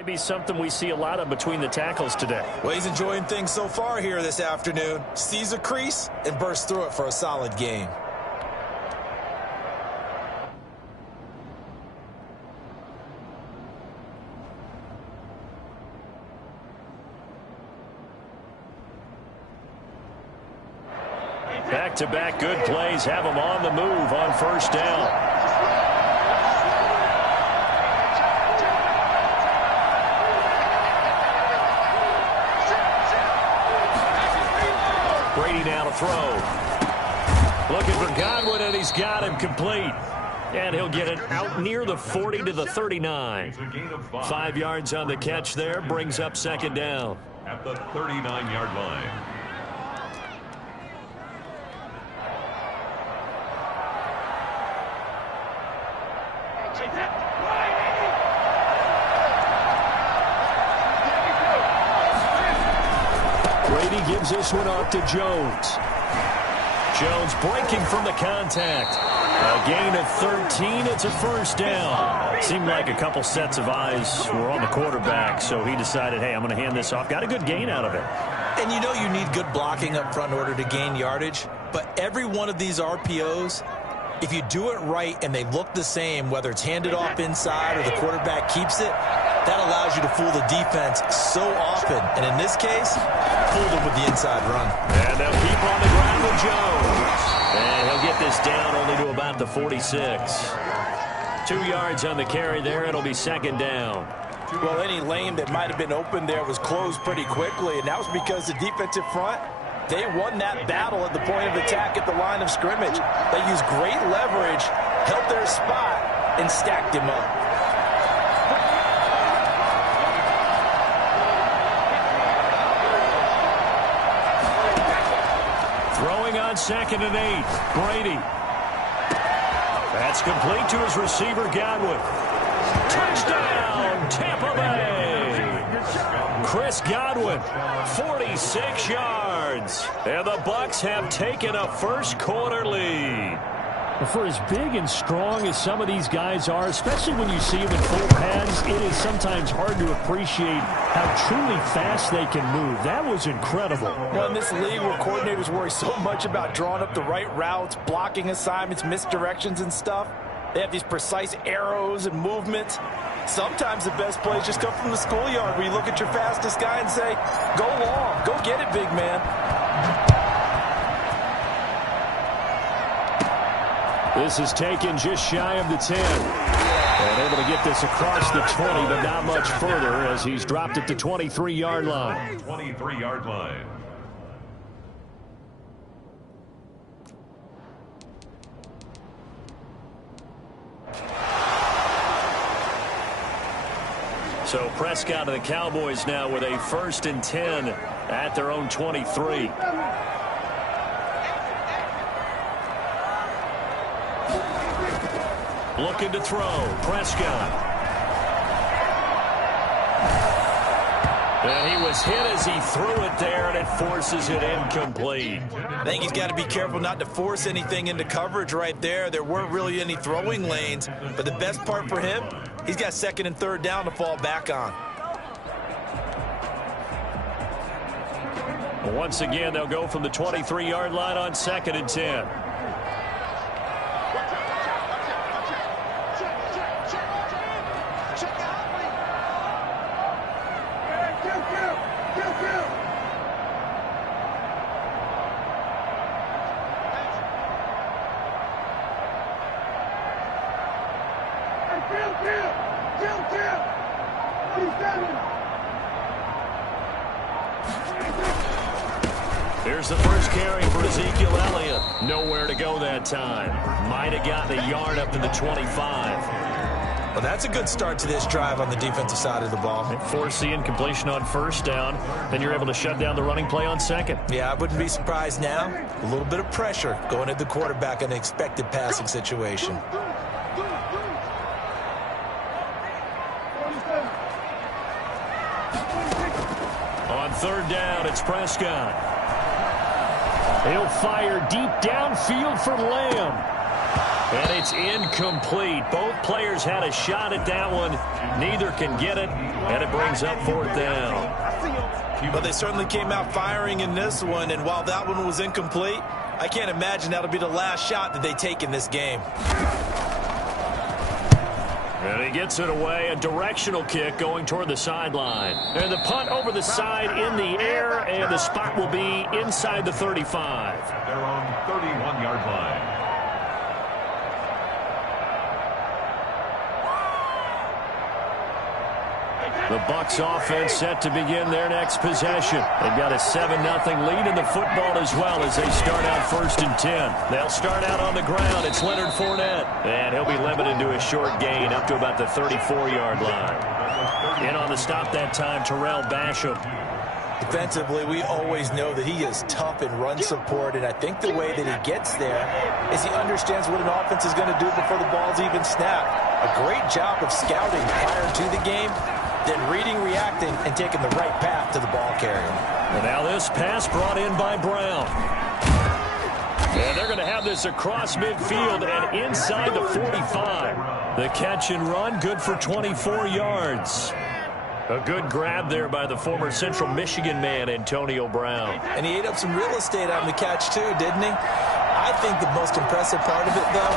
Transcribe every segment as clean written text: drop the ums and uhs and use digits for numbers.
Maybe something we see a lot of between the tackles today. Well, he's enjoying things so far here this afternoon. Sees a crease and bursts through it for a solid gain. Back-to-back good plays have him on the move on first down. Brady now to throw. Looking for Godwin, and he's got him complete. And he'll get it out near the 40 to the 39. 5 yards on the catch there, brings up second down. At the 39-yard line. Brady gives this one off to Jones. Jones breaking from the contact. A gain of 13. It's a first down. Seemed like a couple sets of eyes were on the quarterback, so he decided, hey, I'm going to hand this off. Got a good gain out of it. And you know you need good blocking up front in order to gain yardage, but every one of these RPOs, if you do it right and they look the same, whether it's handed off inside or the quarterback keeps it, that allows you to fool the defense so often. And in this case, fooled them with the inside run. And they'll keep on the ground with Jones. And he'll get this down only to about the 46. 2 yards on the carry there. It'll be second down. Well, any lane that might have been open there was closed pretty quickly, and that was because the defensive front, they won that battle at the point of attack at the line of scrimmage. They used great leverage, held their spot, and stacked him up. Throwing on 2nd and 8. Brady. That's complete to his receiver, Godwin. Touchdown, Tampa Bay. Chris Godwin, 46 yards. And the Bucs have taken a first quarter lead. For as big and strong as some of these guys are, especially when you see them in full pads, it is sometimes hard to appreciate how truly fast they can move. That was incredible. Well, in this league where coordinators worry so much about drawing up the right routes, blocking assignments, misdirections and stuff, they have these precise arrows and movements. Sometimes the best plays just come from the schoolyard where you look at your fastest guy and say, go long, go get it, big man. This is taken just shy of the 10. And able to get this across the 20, but not much further as he's dropped it to 23-yard line. 23-yard line. So Prescott and the Cowboys now with a 1st and 10 at their own 23. Looking to throw. Prescott. And he was hit as he threw it there, and it forces it incomplete. I think he's got to be careful not to force anything into coverage right there. There weren't really any throwing lanes, but the best part for him, he's got 2nd and 3rd down to fall back on. Once again, they'll go from the 23-yard line on 2nd and 10. Here's the first carry for Ezekiel Elliott. Nowhere to go that time. Might have gotten a yard up to the 25. Well, that's a good start to this drive on the defensive side of the ball. Force the incompletion on first down. Then you're able to shut down the running play on 2nd. Yeah, I wouldn't be surprised now. A little bit of pressure going at the quarterback in an expected passing situation. On 3rd down, it's Prescott. He'll fire deep downfield for Lamb. And it's incomplete. Both players had a shot at that one. Neither can get it, and it brings up 4th down. But they certainly came out firing in this one, and while that one was incomplete, I can't imagine that'll be the last shot that they take in this game. And he gets it away, a directional kick going toward the sideline. And the punt over the side in the air, and the spot will be inside the 35. They're on 31-yard line. The Bucs offense set to begin their next possession. They've got a 7-0 lead in the football as well as they start out 1st and 10. They'll start out on the ground. It's Leonard Fournette. And he'll be limited to a short gain up to about the 34-yard line. In on the stop that time, Terrell Basham. Defensively, we always know that he is tough in run support, and I think the way that he gets there is he understands what an offense is going to do before the ball's even snapped. A great job of scouting prior to the game, then reading, reacting, and taking the right path to the ball carrier. And now this pass brought in by Brown. And they're going to have this across midfield and inside the 45. The catch and run, good for 24 yards. A good grab there by the former Central Michigan man, Antonio Brown. And he ate up some real estate on the catch, too, didn't he? I think the most impressive part of it, though,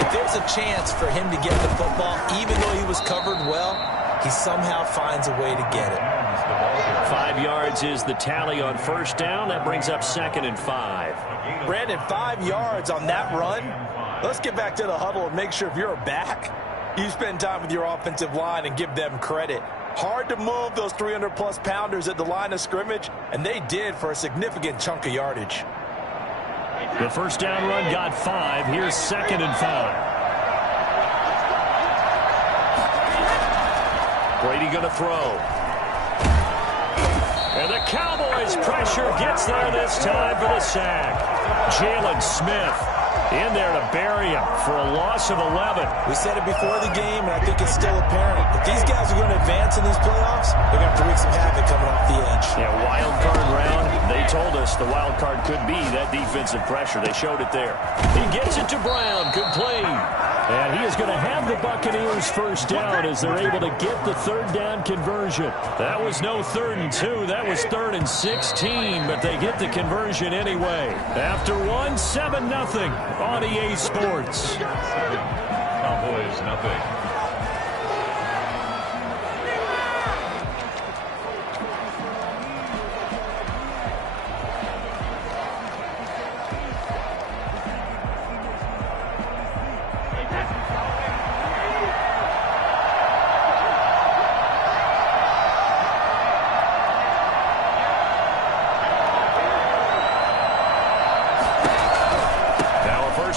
if there's a chance for him to get the football, even though he was covered well, he somehow finds a way to get it. 5 yards is the tally on 1st down. That brings up 2nd and 5. Brandon, 5 yards on that run. Let's get back to the huddle and make sure if you're a back, you spend time with your offensive line and give them credit. Hard to move those 300-plus pounders at the line of scrimmage, and they did for a significant chunk of yardage. The 1st down run got 5. Here's 2nd and 5. Brady going to throw. And the Cowboys pressure gets there this time for the sack. Jalen Smith in there to bury him for a loss of 11. We said it before the game, and I think it's still apparent. If these guys are going to advance in these playoffs, they're going to have to wreak some havoc coming off the edge. Yeah, wild card round. They told us the wild card could be that defensive pressure. They showed it there. He gets it to Brown. Complete. And he is going to have the Buccaneers 1st down as they're able to get the 3rd down conversion. That was no 3rd and 2. That was 3rd and 16, but they get the conversion anyway. After 7-0 on EA Sports. Cowboys, nothing.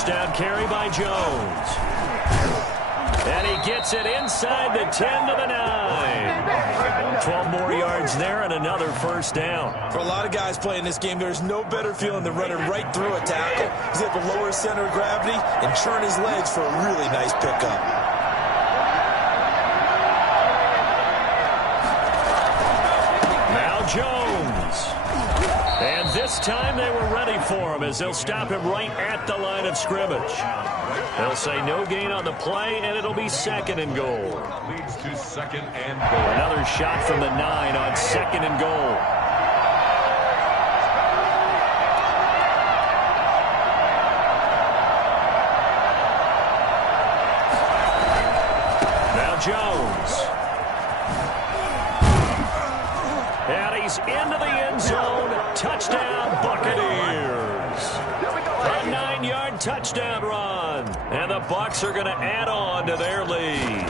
Down carry by Jones. And he gets it inside the 10 to the 9. 12 more yards there and another 1st down. For a lot of guys playing this game, there's no better feeling than running right through a tackle. He's able to lower his center of gravity and turn his legs for a really nice pickup. Now Jones. And this time they were ready for him as they'll stop him right at the line of scrimmage. They'll say no gain on the play, and it'll be 2nd and goal. Leads to 2nd and goal. Another shot from the 9 on 2nd and goal. Now Jones. And he's into the end zone. Touchdown, Buccaneers. A 9-yard touchdown run. And the Bucs are going to add on to their lead.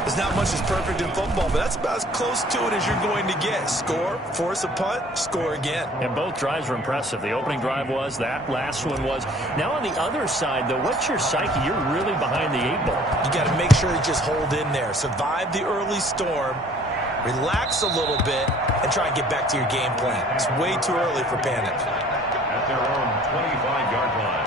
There's not much that's perfect in football, but that's about as close to it as you're going to get. Score, force a punt, score again. And both drives were impressive. The opening drive was, that last one was. Now on the other side, though, what's your psyche? You're really behind the 8-ball. You got to make sure you just hold in there. Survive the early storm. Relax a little bit and try and get back to your game plan. It's way too early for panic. At their own 25-yard line.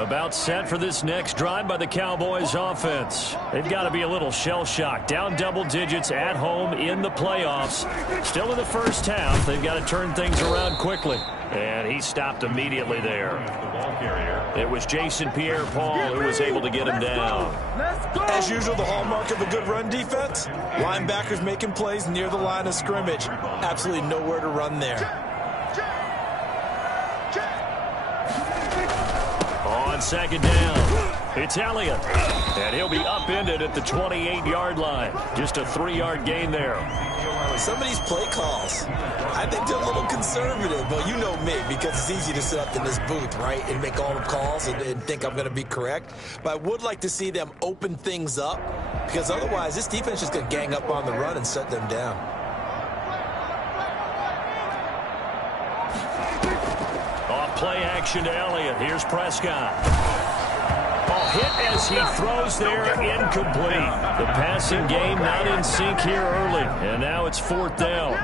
About set for this next drive by the Cowboys offense. They've got to be a little shell-shocked. Down double digits at home in the playoffs. Still in the first half. They've got to turn things around quickly. And he stopped immediately there. It was Jason Pierre-Paul who was able to get him down. As usual, the hallmark of a good run defense, linebackers making plays near the line of scrimmage. Absolutely nowhere to run there. On second down, it's Elliott. And he'll be upended at the 28-yard line. Just a 3-yard gain there. Some of these play calls, I think they're a little conservative. But you know me, because it's easy to sit up in this booth, right, and make all the calls and think I'm going to be correct. But I would like to see them open things up, because otherwise this defense is going to gang up on the run and shut them down. Off play action to Elliott. Here's Prescott. Hit as he throws there, incomplete. The passing game not in sync here early, and now it's 4th down.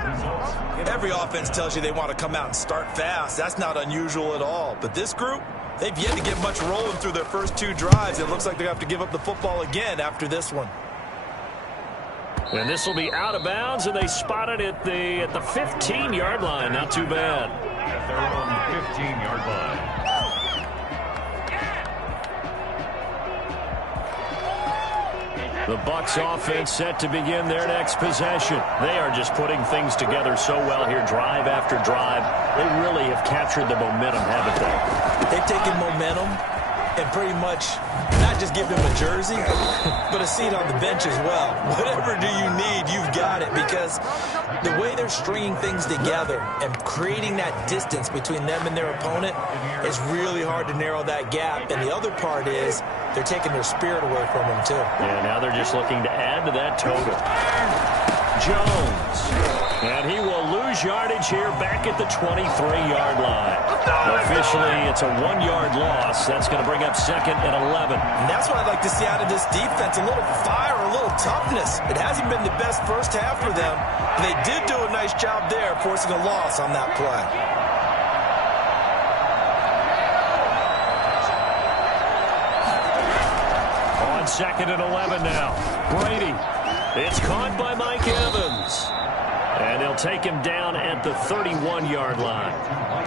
Every offense tells you they want to come out and start fast. That's not unusual at all. But this group, they've yet to get much rolling through their first 2 drives. It looks like they have to give up the football again after this one. And this will be out of bounds, and they spot it at the 15-yard line. Not too bad. At their own 15-yard line. The Bucs offense set to begin their next possession. They are just putting things together so well here, drive after drive. They really have captured the momentum, haven't they? They've taken momentum and pretty much not just give them a jersey, but a seat on the bench as well. Whatever do you need, you've got it, because the way they're stringing things together and creating that distance between them and their opponent, it's really hard to narrow that gap. And the other part is they're taking their spirit away from them, too. Yeah, now they're just looking to add to that total. Jones. And he will lose yardage here back at the 23-yard line. Officially, it's a 1-yard loss. That's going to bring up 2nd and 11. And that's what I'd like to see out of this defense, a little fire, a little toughness. It hasn't been the best first half for them. They did do a nice job there, forcing a loss on that play. On 2nd and 11 now. Brady. It's caught by Mike Evans. And they'll take him down at the 31-yard line.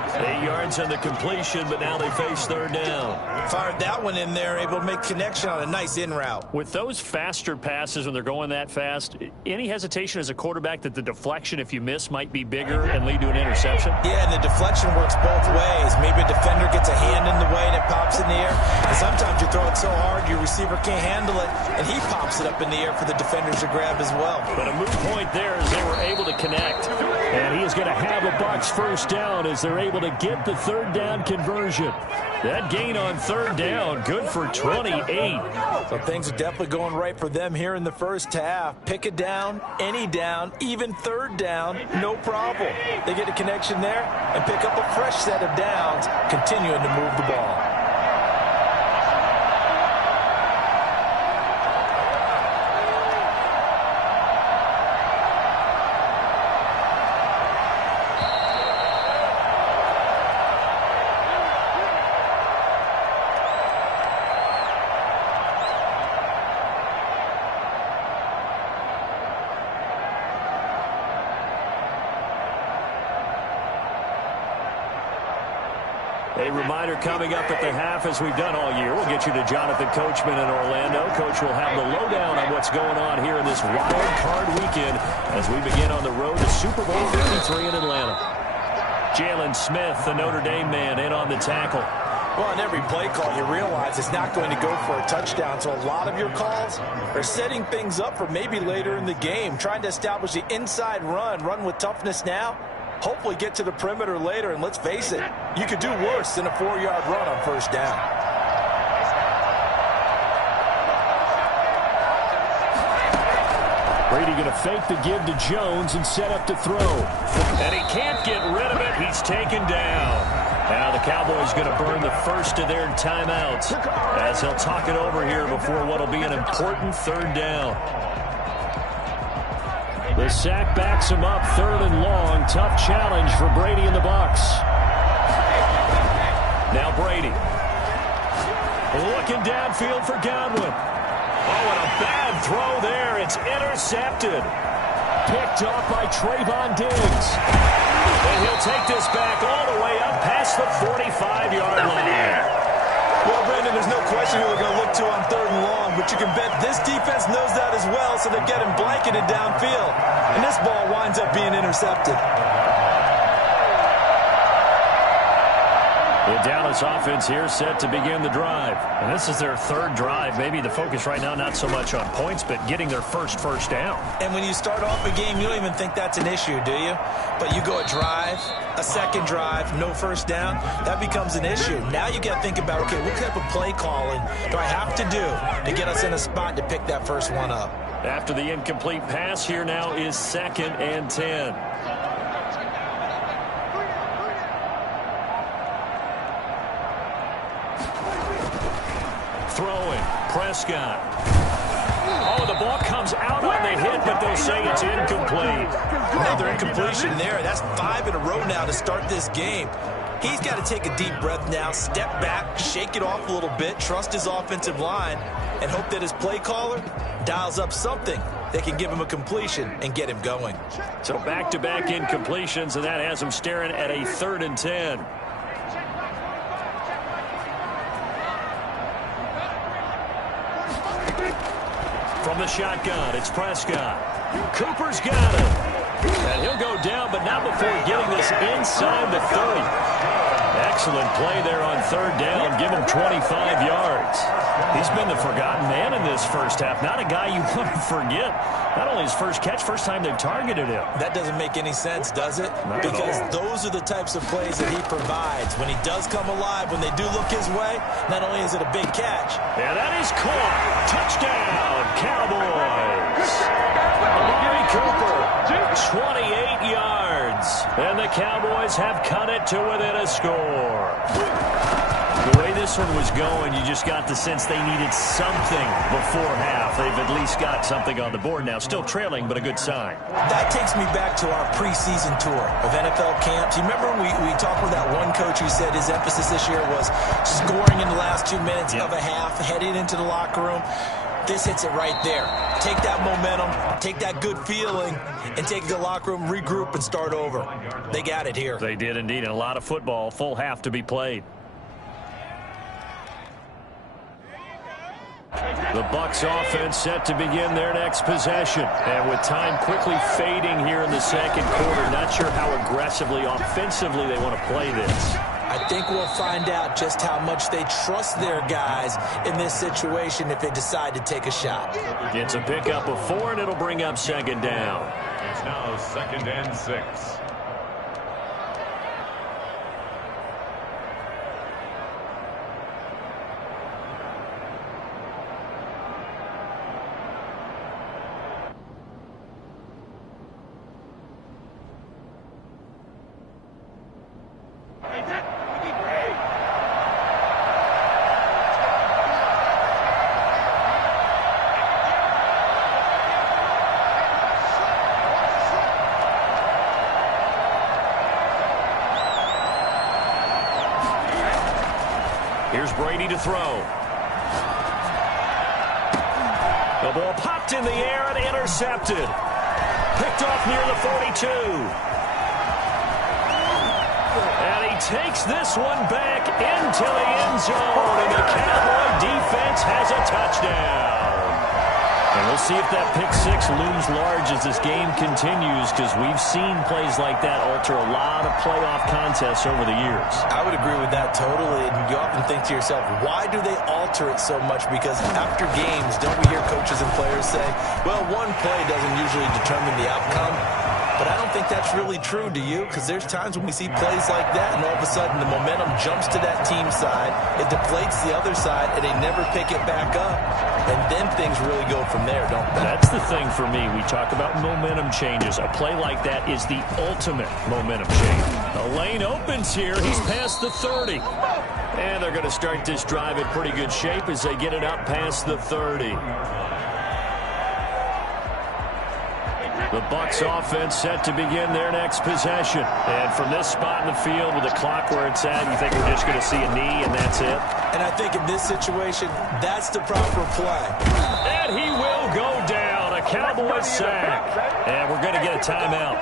8 yards on the completion, but now they face 3rd down. Fired that one in there, able to make connection on a nice in route. With those faster passes when they're going that fast, any hesitation as a quarterback that the deflection, if you miss, might be bigger and lead to an interception? Yeah, and the deflection works both ways. Maybe a defender gets a hand in the way and it pops in the air. And sometimes you throw it so hard your receiver can't handle it, and he pops it up in the air for the defenders to grab as well. But a moot point there as they were able to connect. And he is going to have a Bucs first down as they're able to get the 3rd down conversion. That gain on 3rd down, good for 28. So things are definitely going right for them here in the first half. Pick it down, any down, even 3rd down, no problem. They get a connection there and pick up a fresh set of downs, continuing to move the ball. A reminder coming up at the half, as we've done all year. We'll get you to Jonathan Coachman in Orlando. Coach will have the lowdown on what's going on here in this wild card weekend as we begin on the road to Super Bowl 53 in Atlanta. Jalen Smith, the Notre Dame man, in on the tackle. Well, on every play call, you realize it's not going to go for a touchdown. So a lot of your calls are setting things up for maybe later in the game, trying to establish the inside run with toughness now. Hopefully get to the perimeter later, and let's face it, you could do worse than a 4-yard run on first down. Brady going to fake the give to Jones and set up to throw. And he can't get rid of it. He's taken down. Now the Cowboys going to burn the first of their timeouts as he'll talk it over here before what will be an important 3rd down. The sack backs him up, 3rd and long. Tough challenge for Brady and the Bucs. Now Brady. Looking downfield for Godwin. Oh, and a bad throw there. It's intercepted. Picked off by Trayvon Diggs. And he'll take this back all the way up past the 45-yard line. Well, Brandon, there's no question who they're going to look to on 3rd and long, but you can bet this defense knows that as well, so they're getting blanketed downfield. And this ball winds up being intercepted. The Dallas offense here set to begin the drive. And this is their 3rd drive. Maybe the focus right now not so much on points, but getting their first down. And when you start off a game, you don't even think that's an issue, do you? But you go a drive, a 2nd drive, no first down, that becomes an issue. Now you got to think about, okay, what type of play calling do I have to do to get us in a spot to pick that first one up? After the incomplete pass, here now is 2nd and 10. Throwing, Prescott. Oh, the ball comes out on the hit, but they'll say it's incomplete. Another incompletion there. That's 5 in a row now to start this game. He's got to take a deep breath now, step back, shake it off a little bit, trust his offensive line, and hope that his play caller dials up something that can give him a completion and get him going. So back-to-back incompletions, and that has him staring at a 3rd and 10. From the shotgun, it's Prescott. Cooper's got it. And he'll go down, but not before getting this inside the 30. Excellent play there on 3rd down. Give him 25 yards. He's been the forgotten man in this first half. Not a guy you want to forget. Not only his first catch, first time they've targeted him. That doesn't make any sense, does it? Because those are the types of plays that he provides. When he does come alive, when they do look his way, not only is it a big catch. And that is caught. Touchdown, Cowboys. Amari Cooper, 28 yards. And the Cowboys have cut it to within a score. The way this one was going, you just got the sense they needed something before half. They've at least got something on the board now. Still trailing, but a good sign. That takes me back to our preseason tour of NFL camps. You remember we talked with that one coach who said his emphasis this year was scoring in the last 2 minutes of a half, heading into the locker room. This hits it right there. Take that momentum, take that good feeling, and take it to the locker room, regroup, and start over. They got it here. They did indeed, and a lot of football, full half to be played. The Bucs offense set to begin their next possession. And with time quickly fading here in the 2nd quarter, not sure how aggressively, offensively they want to play this. I think we'll find out just how much they trust their guys in this situation if they decide to take a shot. It's a pickup of 4, and it'll bring up 2nd down. It's now 2nd and 6. Here's Brady to throw. The ball popped in the air and intercepted. Picked off near the 42. And he takes this one back into the end zone. And the Cowboy defense has a touchdown. And we'll see if that pick 6 looms large as this game continues, because we've seen plays like that alter a lot of playoff contests over the years. I would agree with that totally. And you often think to yourself, why do they alter it so much? Because after games, don't we hear coaches and players say, well, one play doesn't usually determine the outcome. But I don't think that's really true, do you? Because there's times when we see plays like that, and all of a sudden the momentum jumps to that team side, it deflates the other side, and they never pick it back up. And then things really go from there, don't they? That's the thing for me. We talk about momentum changes. A play like that is the ultimate momentum change. The lane opens here. He's past the 30. And they're going to start this drive in pretty good shape as they get it up past the 30. The Bucs offense set to begin their next possession. And from this spot in the field with the clock where it's at, you think we're just going to see a knee and that's it? And I think in this situation, that's the proper play. And he will go down. A Cowboys sack. And we're going to get a timeout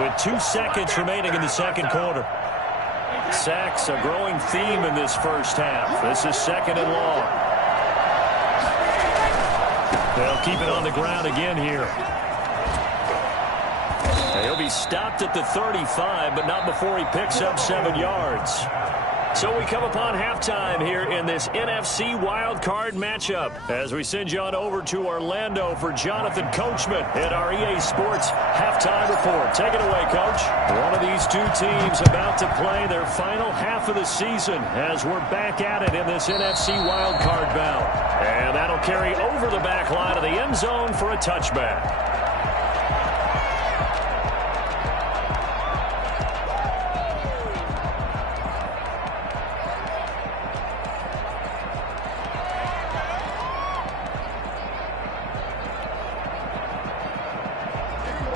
with 2 seconds remaining in the second quarter. Sacks a growing theme in this first half. This is second and long. They'll keep it on the ground again here. He'll be stopped at the 35, but not before he picks up 7 yards. So we come upon halftime here in this NFC wildcard matchup as we send you on over to Orlando for Jonathan Coachman at our EA Sports halftime report. Take it away, Coach. One of these two teams about to play their final half of the season as we're back at it in this NFC wildcard bout. And that'll carry over the back line of the end zone for a touchback.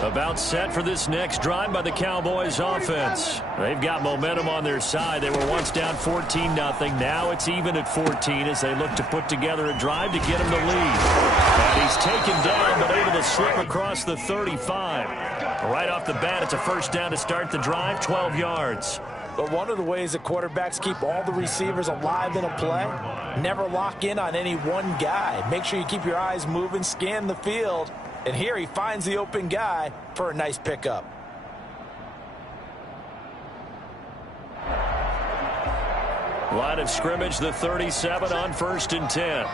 About set for this next drive by the Cowboys offense. They've got momentum on their side. They were once down 14-0. Now it's even at 14 as they look to put together a drive to get him the lead. And he's taken down but able to slip across the 35. Right off the bat, it's a first down to start the drive, 12 yards. But one of the ways that quarterbacks keep all the receivers alive in a play, never lock in on any one guy. Make sure you keep your eyes moving, scan the field. And here he finds the open guy for a nice pickup. Line of scrimmage, the 37 on 1st and 10.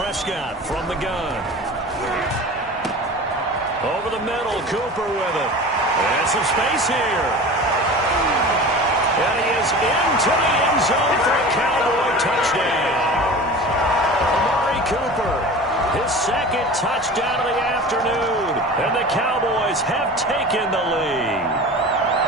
Prescott from the gun. Over the middle, Cooper with it. And some space here. And he is into the end zone for a Cowboy touchdown. Amari Cooper, his second touchdown of the afternoon. And the Cowboys have taken the lead.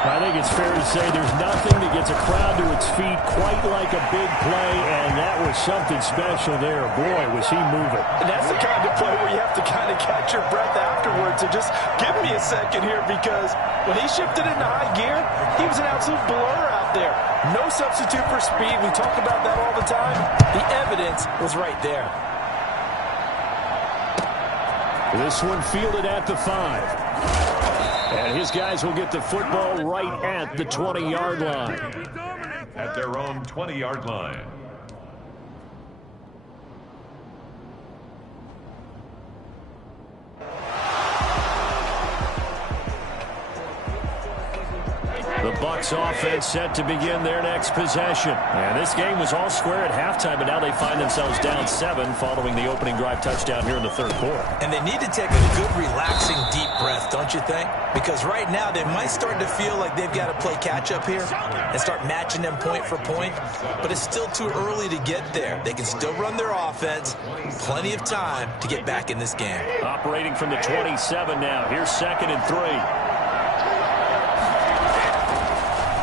I think it's fair to say there's nothing that gets a crowd to its feet quite like a big play, and that was something special there. Boy, was he moving. And that's the kind of play where you have to kind of catch your breath afterwards. And just give me a second here, because when he shifted into high gear, he was an absolute blur out there. No substitute for speed. We talk about that all the time. The evidence was right there. This one fielded at the 5. And his guys will get the football right at the 20-yard line. At their own 20-yard line. The Bucs offense set to begin their next possession. And this game was all square at halftime, but now they find themselves down 7 following the opening drive touchdown here in the third quarter. And they need to take a good, relaxing, deep breath, don't you think? Because right now they might start to feel like they've got to play catch-up here and start matching them point for point. But it's still too early to get there. They can still run their offense. Plenty of time to get back in this game. Operating from the 27 now. Here's 2nd and 3.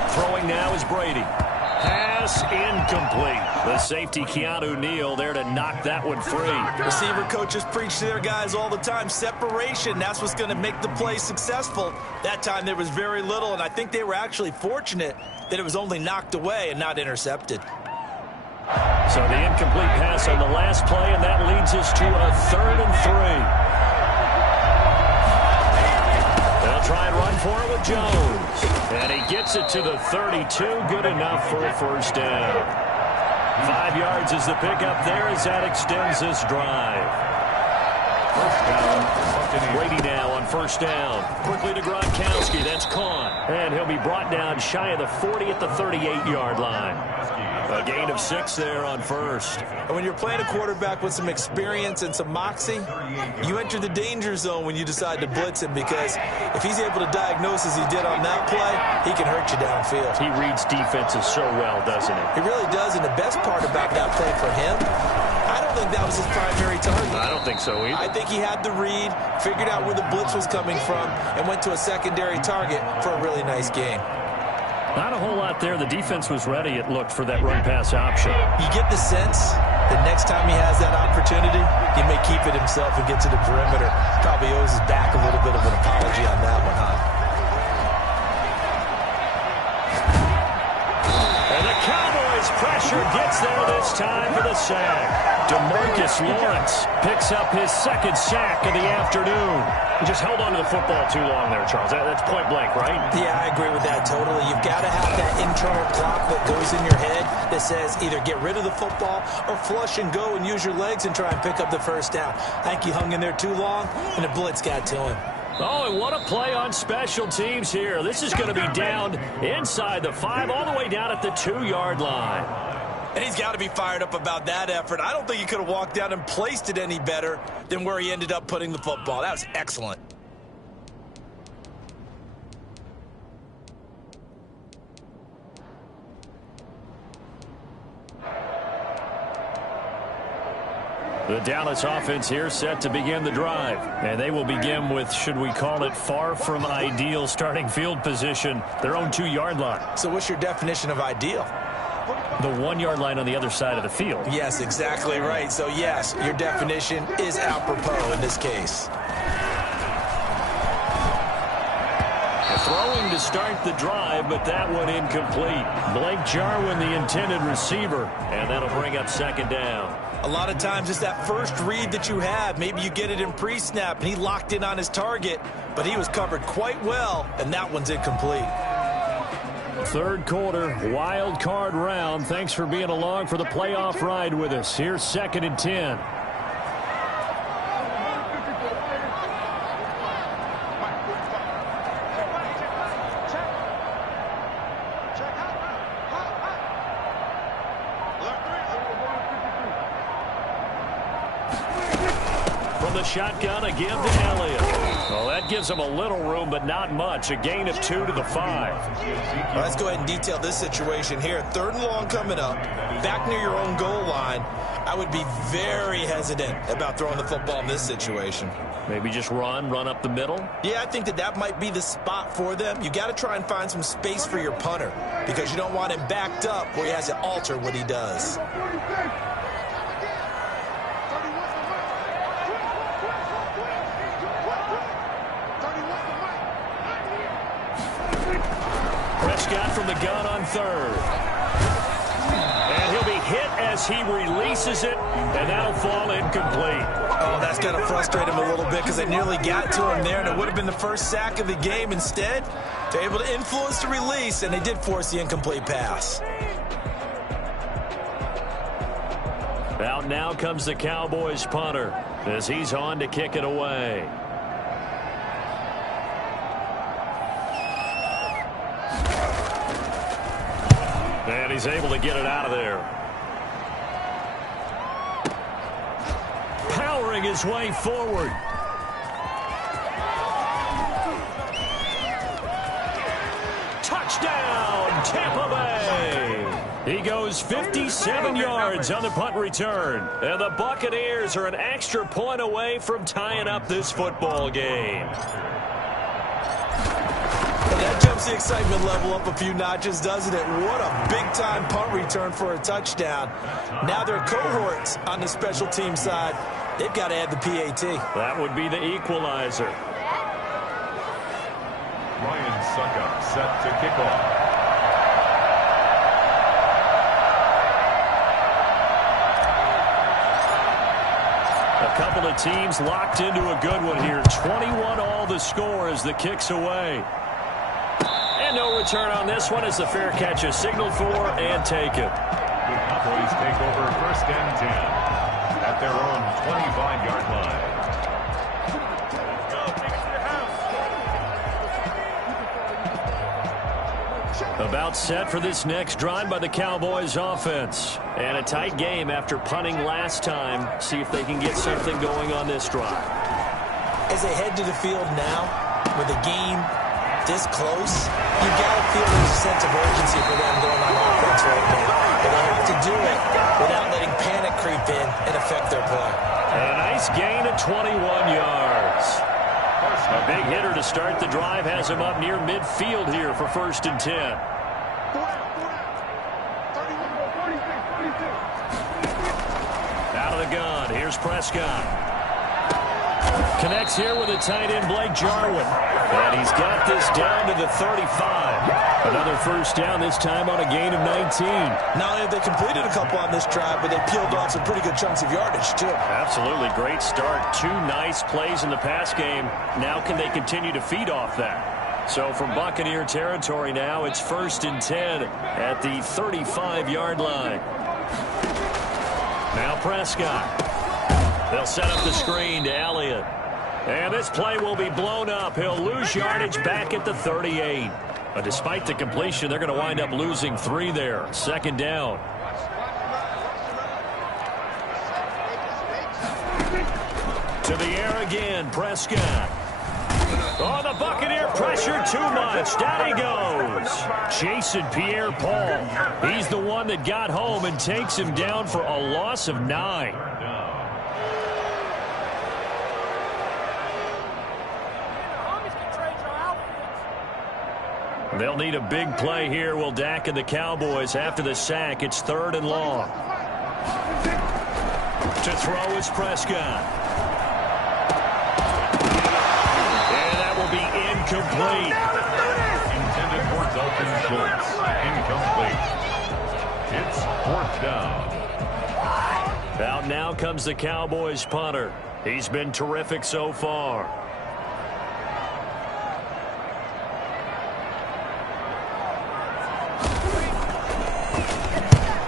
Throwing now is Brady. Pass incomplete. The safety, Keanu Neal, there to knock that one free. Receiver coaches preach to their guys all the time. Separation, that's what's going to make the play successful. That time there was very little, and I think they were actually fortunate that it was only knocked away and not intercepted. So the incomplete pass on the last play, and that leads us to a 3rd and 3. They'll try and run for it with Jones. And he gets it to the 32. Good enough for a first down. 5 yards is the pickup there as that extends this drive. First down. Brady now on first down. Quickly to Gronkowski. That's caught. And he'll be brought down shy of the 40 at the 38-yard line. A gain of 6 there on first. And when you're playing a quarterback with some experience and some moxie, you enter the danger zone when you decide to blitz him, because if he's able to diagnose as he did on that play, he can hurt you downfield. He reads defenses so well, doesn't he? He really does, and the best part about that play for him, I don't think that was his primary target. I don't think so either. I think he had the read, figured out where the blitz was coming from, and went to a secondary target for a really nice game. Not a whole lot there. The defense was ready, it looked, for that run-pass option. You get the sense that next time he has that opportunity, he may keep it himself and get to the perimeter. Probably owes his back a little bit of an apology on that one, huh? And the Cowboys' pressure gets there this time for the sack. DeMarcus Lawrence picks up his second sack of the afternoon. He just held on to the football too long there, Charles. That's point blank, right? Yeah, I agree with that totally. You've got to have that internal clock that goes in your head that says either get rid of the football or flush and go and use your legs and try and pick up the first down. I think he hung in there too long, and the blitz got to him. Oh, and what a play on special teams here. This is going to be down inside the 5, all the way down at the 2-yard line. And he's got to be fired up about that effort. I don't think he could have walked down and placed it any better than where he ended up putting the football. That was excellent. The Dallas offense here set to begin the drive. And they will begin with, should we call it, far from ideal starting field position, their own 2-yard line. So what's your definition of ideal? The 1-yard line on the other side of the field. Yes, exactly right. So, yes, your definition is apropos in this case. Throwing to start the drive, but that one incomplete. Blake Jarwin, the intended receiver. And that'll bring up second down. A lot of times it's that first read that you have. Maybe you get it in pre-snap, and he locked in on his target, but he was covered quite well, and that one's incomplete. Third quarter, wild card round. Thanks for being along for the playoff ride with us. Here's 2nd and 10. From the shotgun again to Elliott. Well, that gives him a little room, but not much. A gain of 2 to the 5. Well, let's go ahead and detail this situation here. 3rd and long coming up, back near your own goal line. I would be very hesitant about throwing the football in this situation. Maybe just run up the middle? Yeah, I think that might be the spot for them. You got to try and find some space for your punter because you don't want him backed up where he has to alter what he does. Prescott from the gun on 3rd. And he'll be hit as he releases it, and that'll fall incomplete. Oh, that's going to frustrate him a little bit because they nearly got to him there, and it would have been the first sack of the game. Instead, they're able to influence the release, and they did force the incomplete pass. Out now comes the Cowboys punter as he's on to kick it away. And he's able to get it out of there. Powering his way forward. Touchdown, Tampa Bay. He goes 57 yards on the punt return. And the Buccaneers are an extra point away from tying up this football game. That jumps the excitement level up a few notches, doesn't it? What a big-time punt return for a touchdown. Now their cohorts on the special team side, they've got to add the PAT. That would be the equalizer. Ryan Suckup set to kick off. A couple of teams locked into a good one here. 21 all the score as the kick's away. And no return on this one as the fair catch is signaled for and taken. The Cowboys take over 1st and 10 at their own 25-yard line. About set for this next drive by the Cowboys offense. And a tight game after punting last time. See if they can get something going on this drive. As they head to the field now, with the game this close, you've got to feel there's a sense of urgency for them going on offense right now. But they have to do it without letting panic creep in and affect their play. And a nice gain of 21 yards. A big hitter to start the drive has him up near midfield here for 1st and 10. Out of the gun, here's Prescott. Connects here with a tight end, Blake Jarwin. And he's got this down to the 35. Another first down, this time on a gain of 19. Not only have they completed a couple on this drive, but they peeled off some pretty good chunks of yardage, too. Absolutely great start. 2 nice plays in the pass game. Now can they continue to feed off that? So from Buccaneer territory now, it's 1st and 10 at the 35-yard line. Now Prescott. They'll set up the screen to Elliott. And this play will be blown up. He'll lose yardage back at the 38. But despite the completion, they're going to wind up losing 3 there. 2nd down. To the air again, Prescott. Oh, the Buccaneer pressure too much. Down he goes. Jason Pierre-Paul. He's the one that got home and takes him down for a loss of 9. They'll need a big play here. Will Dak and the Cowboys after the sack. It's 3rd and long. To throw is Prescott. And that will be incomplete. Intended for Dalton Schultz. Incomplete. It's 4th down. Out now comes the Cowboys punter. He's been terrific so far.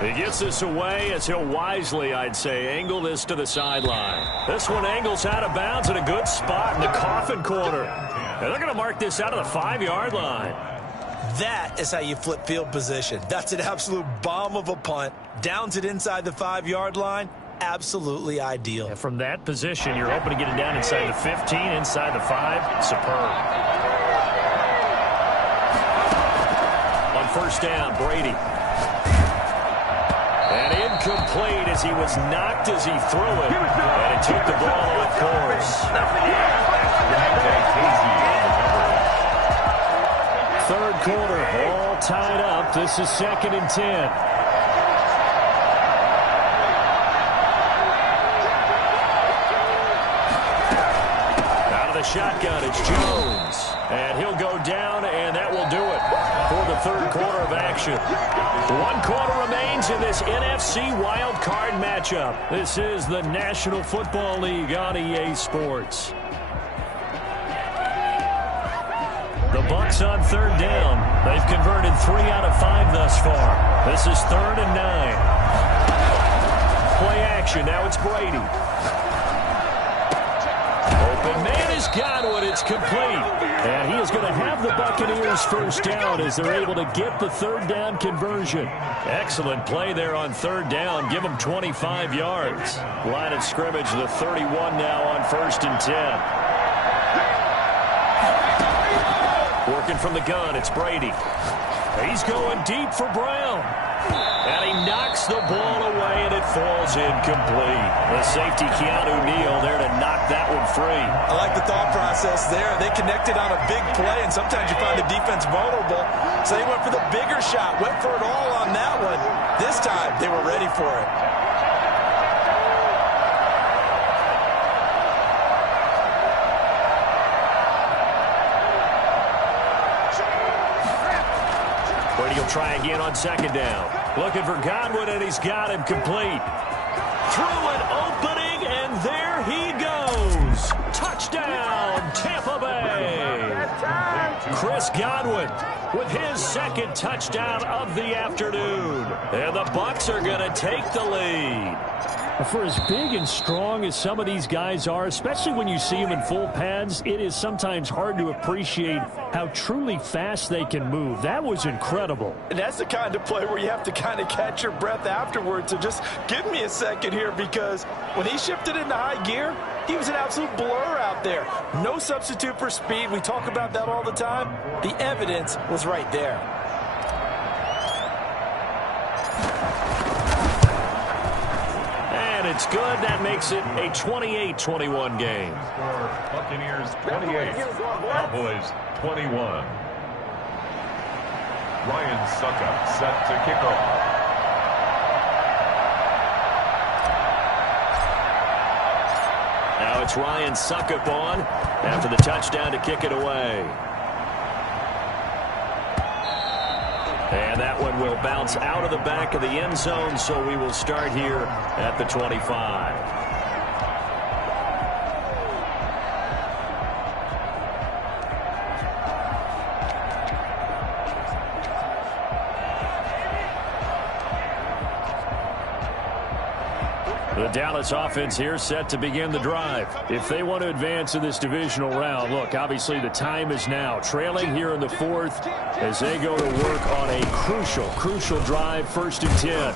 He gets this away as he'll wisely, I'd say, angle this to the sideline. This one angles out of bounds in a good spot in the coffin corner. And they're going to mark this out of the 5-yard line. That is how you flip field position. That's an absolute bomb of a punt. Downs it inside the 5-yard line. Absolutely ideal. And from that position, you're hoping to get it down inside the 15, inside the 5. Superb. On 1st down, Brady. And incomplete as he was knocked as he threw it. And it took the ball off course. 3rd quarter, all tied up. This is 2nd and 10. Out of the shotgun, it's Jones. And he'll go down, and that will do it for the 3rd quarter of action. 1 quarter remains in this NFC wild card matchup. This is the National Football League on EA Sports. The Bucs on 3rd down. They've converted 3 out of 5 thus far. This is 3rd and 9. Play action. Now it's Brady. Open man is Godwin. It's complete. And he is going to have the Buccaneers first down as they're able to get the 3rd down conversion. Excellent play there on 3rd down. Give them 25 yards. Line of scrimmage, the 31 now on 1st and 10. Working from the gun, it's Brady. He's going deep for Brown. And he knocks the ball away, and it falls incomplete. The safety, Keanu Neal, there to knock that one free. I like the thought process there. They connected on a big play, and sometimes you find the defense vulnerable. So they went for the bigger shot, went for it all on that one. This time, they were ready for it. Brady will try again on 2nd down. Looking for Godwin, and he's got him complete. Through an opening, and there he goes. Touchdown, Tampa Bay. Chris Godwin with his 2nd touchdown of the afternoon. And the Bucs are going to take the lead. For as big and strong as some of these guys are, especially when you see them in full pads, it is sometimes hard to appreciate how truly fast they can move. That was incredible. And that's the kind of play where you have to kind of catch your breath afterwards. So just give me a second here, because when he shifted into high gear, he was an absolute blur out there. No substitute for speed. We talk about that all the time. The evidence was right there. It's good. That makes it a 28-21 game. Buccaneers 28, Cowboys 21. Ryan Suckup set to kick off. Now it's Ryan Suckup on after the touchdown to kick it away. And that one will bounce out of the back of the end zone, so we will start here at the 25. The Dallas offense here set to begin the drive. If they want to advance in this divisional round, look, obviously the time is now. Trailing here in the fourth as they go to work on a crucial drive, 1st and 10.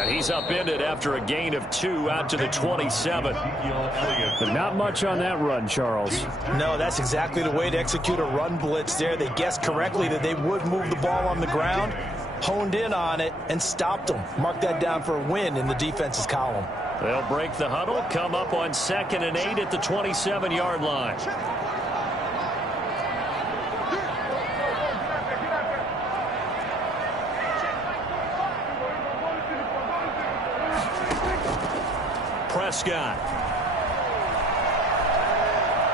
And he's upended after a gain of 2 out to the 27. But not much on that run, Charles. No, that's exactly the way to execute a run blitz there. They guessed correctly that they would move the ball on the ground, honed in on it, and stopped them. Mark that down for a win in the defense's column. They'll break the huddle, come up on 2nd and 8 at the 27-yard line. Prescott.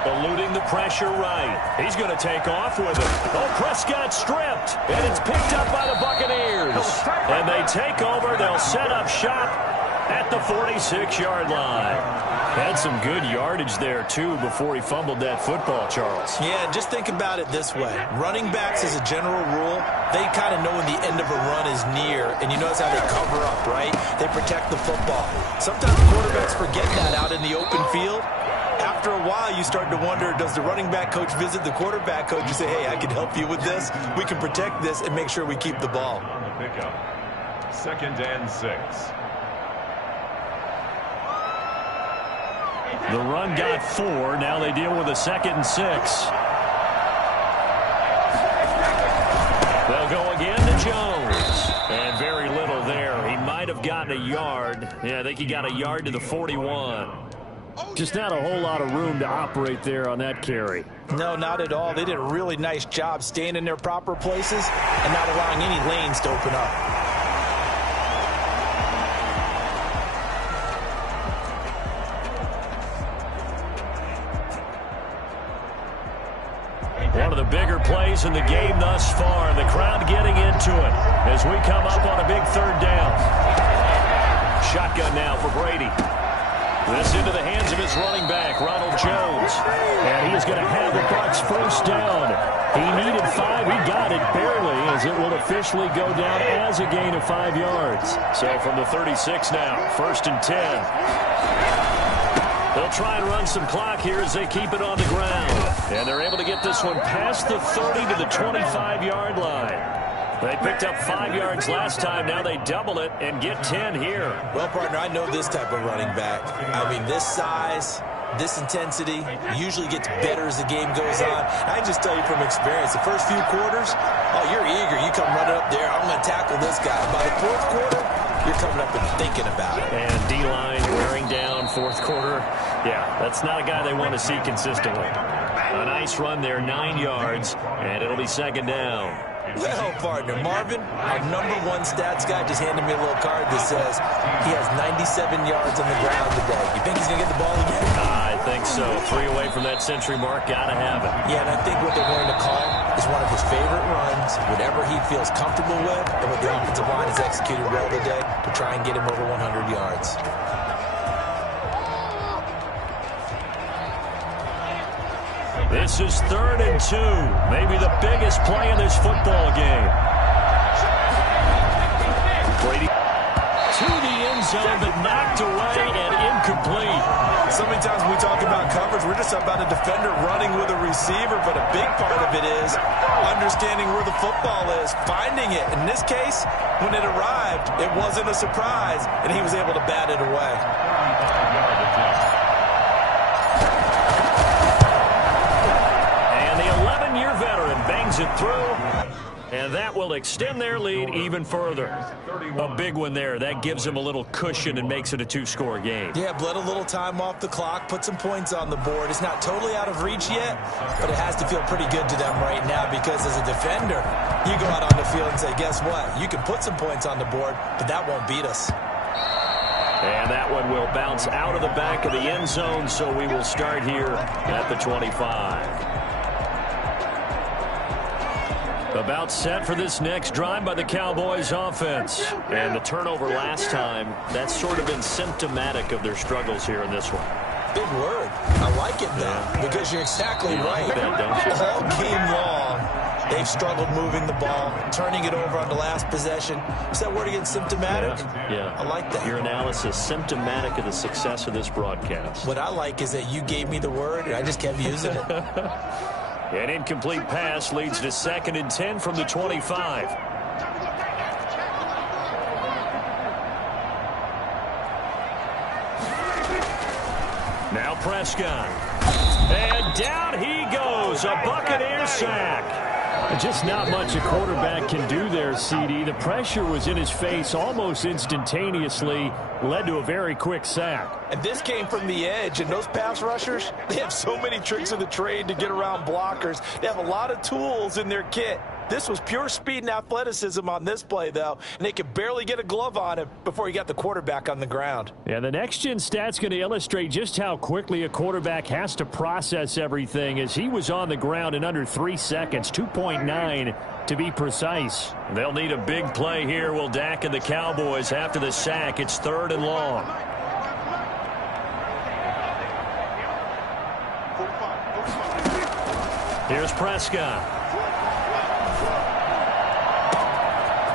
Eluding the pressure right. He's going to take off with it. Oh, Prescott stripped. And it's picked up by the Buccaneers. And they take over. They'll set up shop at the 46-yard line. Had some good yardage there, too, before he fumbled that football, Charles. Yeah, just think about it this way. Running backs, as a general rule, they kind of know when the end of a run is near, and you notice how they cover up, right? They protect the football. Sometimes quarterbacks forget that out in the open field. After a while, you start to wonder, does the running back coach visit the quarterback coach and say, hey, I can help you with this. We can protect this and make sure we keep the ball. On the pickup, 2nd and 6. The run got 4. Now they deal with a 2nd and 6. They'll go again to Jones. And very little there. He might have gotten a yard. Yeah, I think he got a yard to the 41. Just not a whole lot of room to operate there on that carry. No, not at all. They did a really nice job staying in their proper places and not allowing any lanes to open up. One of the bigger plays in the game thus far. The crowd getting into it as we come up on a big 3rd down. Shotgun now for Brady. This into the hands of his running back, Ronald Jones. And he is going to have the Bucs 1st down. He needed 5. He got it barely, as it will officially go down as a gain of 5 yards. So from the 36 now, 1st and 10. They'll try and run some clock here as they keep it on the ground. And they're able to get this one past the 30 to the 25-yard line. They picked up 5 yards last time. Now they double it and get 10 here. Well, partner, I know this type of running back. I mean, this size, this intensity usually gets better as the game goes on. I just tell you from experience, the first few quarters, oh, you're eager. You come running up there. I'm going to tackle this guy. By the 4th quarter, you're coming up and thinking about it. And D-line wearing down 4th quarter. Yeah, that's not a guy they want to see consistently. A nice run there, 9 yards, and it'll be 2nd down. Well, partner, Marvin, our #1 stats guy just handed me a little card that says he has 97 yards on the ground today. You think he's going to get the ball again? I think so. 3 away from that century mark. Got to have it. Yeah, and I think what they're going to call is one of his favorite runs, whatever he feels comfortable with, and what the offensive line has executed well today to try and get him over 100 yards. This is 3rd and 2. Maybe the biggest play in this football game. Brady to the end zone, but knocked away and incomplete. So many times when we talk about coverage, we're just about a defender running with a receiver, but a big part of it is understanding where the football is, finding it. In this case, when it arrived, it wasn't a surprise, and he was able to bat it away. And the 11-year veteran bangs it through. And that will extend their lead even further. A big one there. That gives them a little cushion and makes it a two-score game. Yeah, bled a little time off the clock, put some points on the board. It's not totally out of reach yet, but it has to feel pretty good to them right now because as a defender, you go out on the field and say, guess what? You can put some points on the board, but that won't beat us. And that one will bounce out of the back of the end zone, so we will start here at the 25. About set for this next drive by the Cowboys offense. And the turnover last time, that's sort of been symptomatic of their struggles here in this one. Big word. I like it, though, because you're exactly right. That, don't you? All game long, they've struggled moving the ball, turning it over on the last possession. Is that word again, symptomatic? Yeah. I like that. Your analysis, symptomatic of the success of this broadcast. What I like is that you gave me the word, and I just kept using it. An incomplete pass leads to 2nd and 10 from the 25. Now Prescott. And down he goes. A Buccaneer sack. Just not much a quarterback can do there, CD. The pressure was in his face almost instantaneously, led to a very quick sack. And this came from the edge, and those pass rushers, they have so many tricks of the trade to get around blockers. They have a lot of tools in their kit. This was pure speed and athleticism on this play, though, and they could barely get a glove on him before he got the quarterback on the ground. Yeah, the next-gen stat's going to illustrate just how quickly a quarterback has to process everything, as he was on the ground in under 3 seconds, 2.9 to be precise. They'll need a big play here, will Dak and the Cowboys after the sack. It's 3rd and long. Here's Prescott.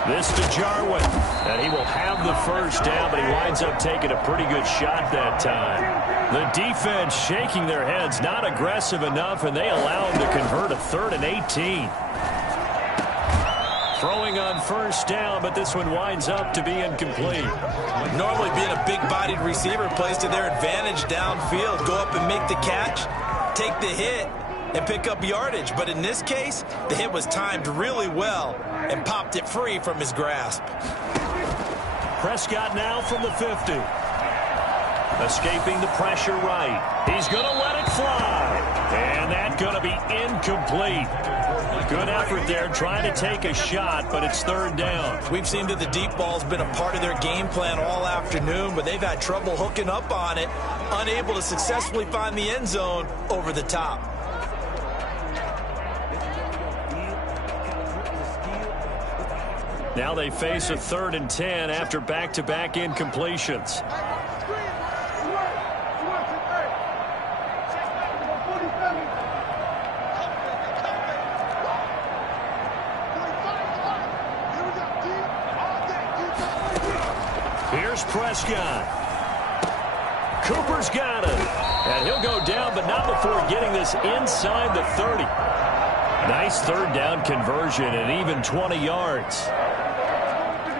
This to Jarwin, and he will have the first down, but he winds up taking a pretty good shot that time. The defense shaking their heads, not aggressive enough, and they allow him to convert a 3rd and 18. Throwing on first down, but this one winds up to be incomplete. Normally being a big-bodied receiver plays to their advantage downfield. Go up and make the catch, take the hit, and pick up yardage. But in this case, the hit was timed really well and popped it free from his grasp. Prescott now from the 50. Escaping the pressure right. He's going to let it fly. And that's going to be incomplete. Good effort there trying to take a shot, but it's 3rd down. We've seen that the deep ball's been a part of their game plan all afternoon, but they've had trouble hooking up on it, unable to successfully find the end zone over the top. Now they face a 3rd and 10 after back-to-back incompletions. Here's Prescott. Cooper's got it. And he'll go down, but not before getting this inside the 30. Nice 3rd down conversion and even 20 yards.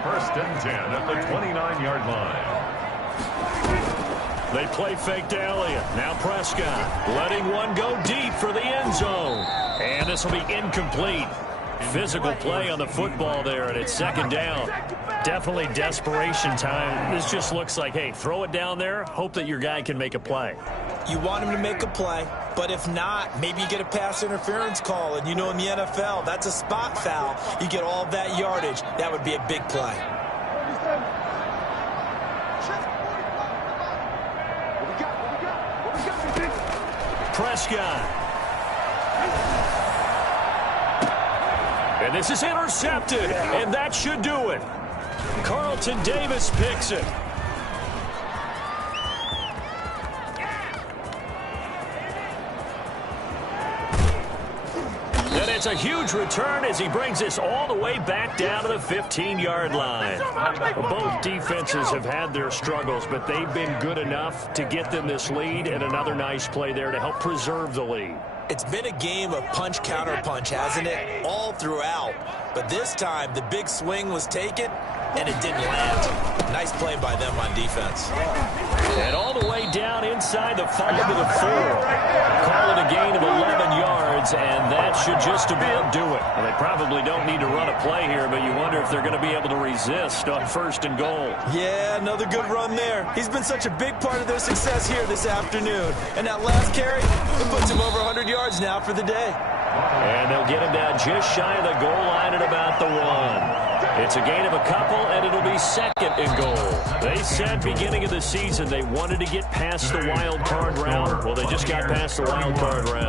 1st and 10 at the 29-yard line. They play fake to Elliott. Now Prescott letting one go deep for the end zone. And this will be incomplete. Physical play on the football there, and it's 2nd down. Definitely desperation time. This just looks like, hey, throw it down there, hope that your guy can make a play. You want him to make a play, but if not, maybe you get a pass interference call, and you know in the NFL, that's a spot foul. You get all of that yardage. That would be a big play. Prescott. And this is intercepted, and that should do it. Carlton Davis picks it. And it's a huge return as he brings this all the way back down to the 15-yard line. Both defenses have had their struggles, but they've been good enough to get them this lead, and another nice play there to help preserve the lead. It's been a game of punch-counter-punch, hasn't it? All throughout. But this time, the big swing was taken, and it didn't land. Nice play by them on defense. And all the way down inside the 5 to the 4. Call it a gain of 11 yards. yards, and that should just about do it. Well, they probably don't need to run a play here, but you wonder if they're going to be able to resist on 1st and goal. Yeah, another good run there. He's been such a big part of their success here this afternoon. And that last carry, it puts him over 100 yards now for the day. And they'll get him down just shy of the goal line at about the 1. It's a gain of a couple, and it'll be 2nd and goal. They said beginning of the season they wanted to get past the wild card round. Well, they just got past the wild card round.